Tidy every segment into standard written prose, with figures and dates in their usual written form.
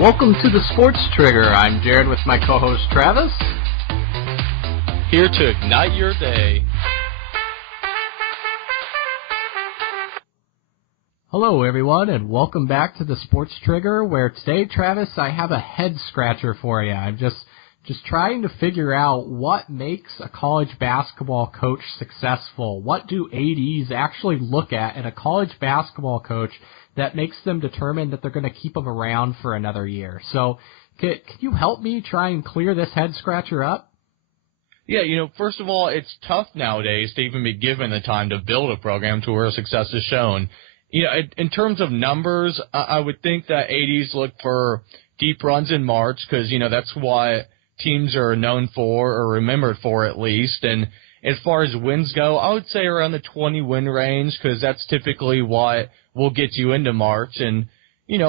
Welcome to the Sports Trigger. I'm Jared with my co-host Travis. Here to ignite your day. Hello everyone and welcome back to the Sports Trigger, where today, Travis, I have a head scratcher for you. I'm just trying to figure out what makes a college basketball coach successful. What do ADs actually look at in a college basketball coach that makes them determine that they're going to keep them around for another year? So can you help me try and clear this head scratcher up? Yeah, first of all, it's tough nowadays to even be given the time to build a program to where success is shown. In terms of numbers, I would think that ADs look for deep runs in March because, that's what teams are known for or remembered for at least. And as far as wins go, I would say around the 20-win range because that's typically what will get you into March. And,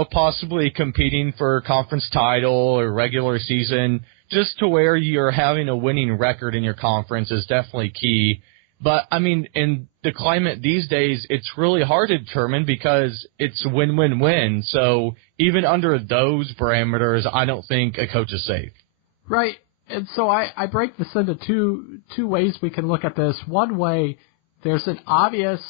possibly competing for a conference title or regular season just to where you're having a winning record in your conference is definitely key. But, in the climate these days, it's really hard to determine because it's win-win-win. So even under those parameters, I don't think a coach is safe. Right. And so I break this into two ways we can look at this. One way, there's an obvious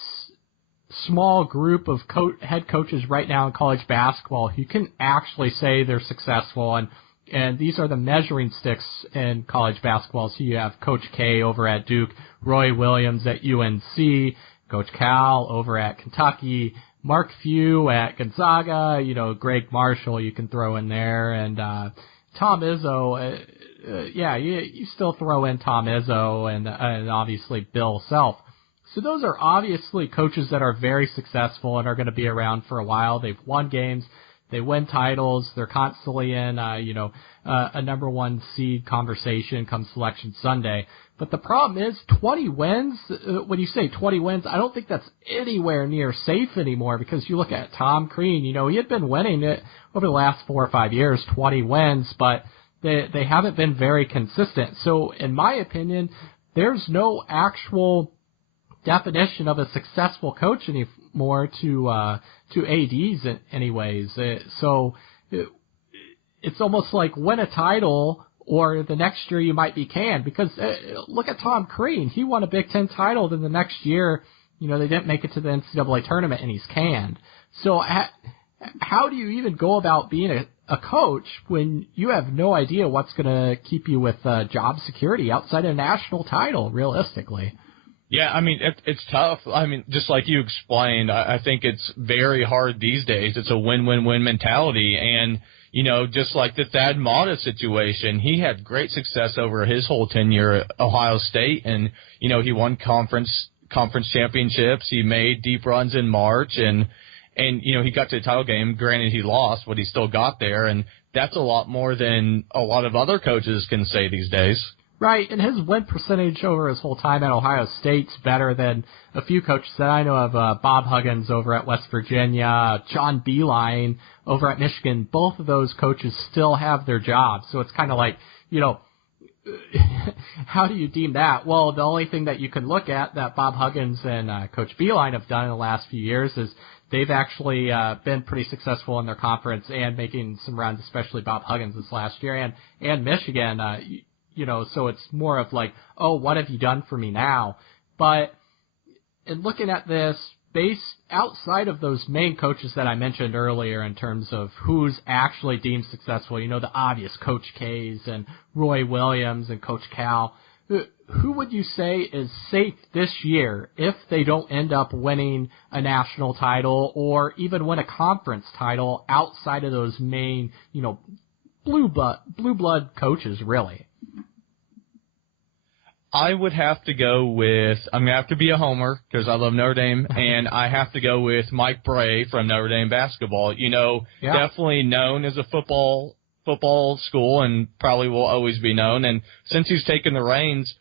small group of head coaches right now in college basketball who can actually say they're successful, and these are the measuring sticks in college basketball. So you have Coach K over at Duke, Roy Williams at UNC, Coach Cal over at Kentucky, Mark Few at Gonzaga, Greg Marshall you can throw in there, and Tom Izzo, you still throw in Tom Izzo and obviously Bill Self. So those are obviously coaches that are very successful and are going to be around for a while. They've won games. They win titles. They're constantly in, a number one seed conversation come Selection Sunday. But the problem is 20 wins. When you say 20 wins, I don't think that's anywhere near safe anymore because you look at Tom Crean. He had been winning it over the last 4 or 5 years, 20 wins, but they haven't been very consistent. So in my opinion, there's no actual definition of a successful coach anymore to ADs anyways. So it's almost like win a title or the next year you might be canned because look at Tom Crean. He won a Big Ten title, then the next year, they didn't make it to the NCAA tournament and he's canned. So how do you even go about being a coach when you have no idea what's going to keep you with job security outside a national title, realistically? Yeah, it's tough. Just like you explained, I think it's very hard these days. It's a win-win-win mentality. And, just like the Thad Matta situation, he had great success over his whole tenure at Ohio State. And, he won conference championships. He made deep runs in March. And he got to the title game. Granted, he lost, but he still got there. And that's a lot more than a lot of other coaches can say these days. Right, and his win percentage over his whole time at Ohio State's better than a few coaches that I know of. Bob Huggins over at West Virginia, John Beilein over at Michigan. Both of those coaches still have their jobs. So it's kind of like, how do you deem that? Well, the only thing that you can look at that Bob Huggins and Coach Beilein have done in the last few years is they've actually been pretty successful in their conference and making some runs, especially Bob Huggins this last year and Michigan. So it's more of like, oh, what have you done for me now? But in looking at this, based outside of those main coaches that I mentioned earlier in terms of who's actually deemed successful, the obvious Coach K's and Roy Williams and Coach Cal, who would you say is safe this year if they don't end up winning a national title or even win a conference title outside of those main, blue blood coaches, really? I would have to go with, I'm going to have to be a homer because I love Notre Dame, and I have to go with Mike Brey from Notre Dame basketball. Definitely known as a football school and probably will always be known. And since he's taken the reins,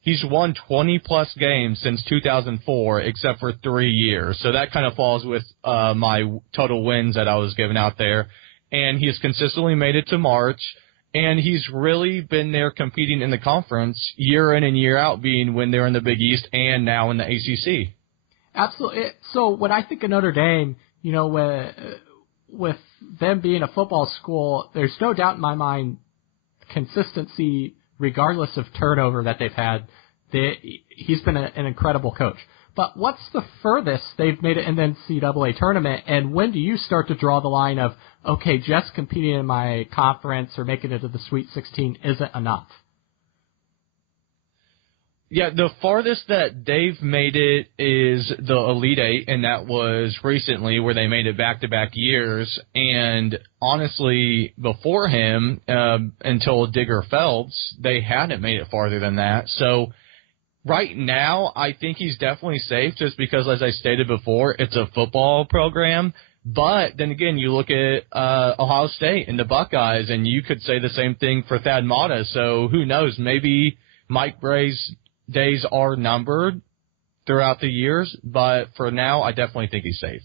he's won 20-plus games since 2004 except for 3 years. So that kind of falls with my total wins that I was giving out there. And he's consistently made it to March. And he's really been there competing in the conference year in and year out, being when they're in the Big East and now in the ACC. Absolutely. So when I think of Notre Dame, with them being a football school, there's no doubt in my mind consistency, regardless of turnover that they've had. He's been an incredible coach. But what's the furthest they've made it in the NCAA tournament, and when do you start to draw the line of, okay, just competing in my conference or making it to the Sweet 16 isn't enough? Yeah, the farthest that they've made it is the Elite Eight, and that was recently where they made it back-to-back years. And honestly, before him, until Digger Phelps, they hadn't made it farther than that. So right now, I think he's definitely safe just because, as I stated before, it's a football program. But then again, you look at Ohio State and the Buckeyes, and you could say the same thing for Thad Matta. So who knows? Maybe Mike Bray's days are numbered throughout the years, but for now, I definitely think he's safe.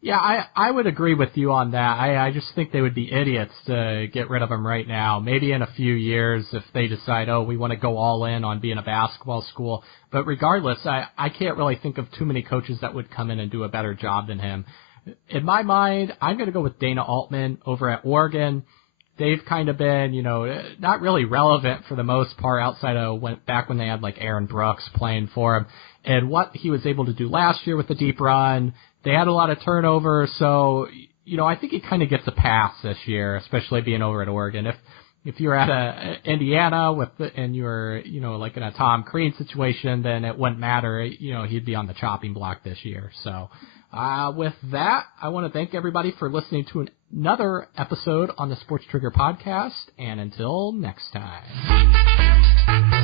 Yeah, I would agree with you on that. I just think they would be idiots to get rid of him right now. Maybe in a few years if they decide, oh, we want to go all in on being a basketball school. But regardless, I can't really think of too many coaches that would come in and do a better job than him. In my mind, I'm going to go with Dana Altman over at Oregon. They've kind of been, not really relevant for the most part outside of back when they had like Aaron Brooks playing for him. And what he was able to do last year with the deep run, they had a lot of turnover. So, I think he kind of gets a pass this year, especially being over at Oregon. If you're at Indiana and you're, like in a Tom Crean situation, then it wouldn't matter. He'd be on the chopping block this year. So, with that, I want to thank everybody for listening to another episode on the Sports Trigger podcast, and until next time.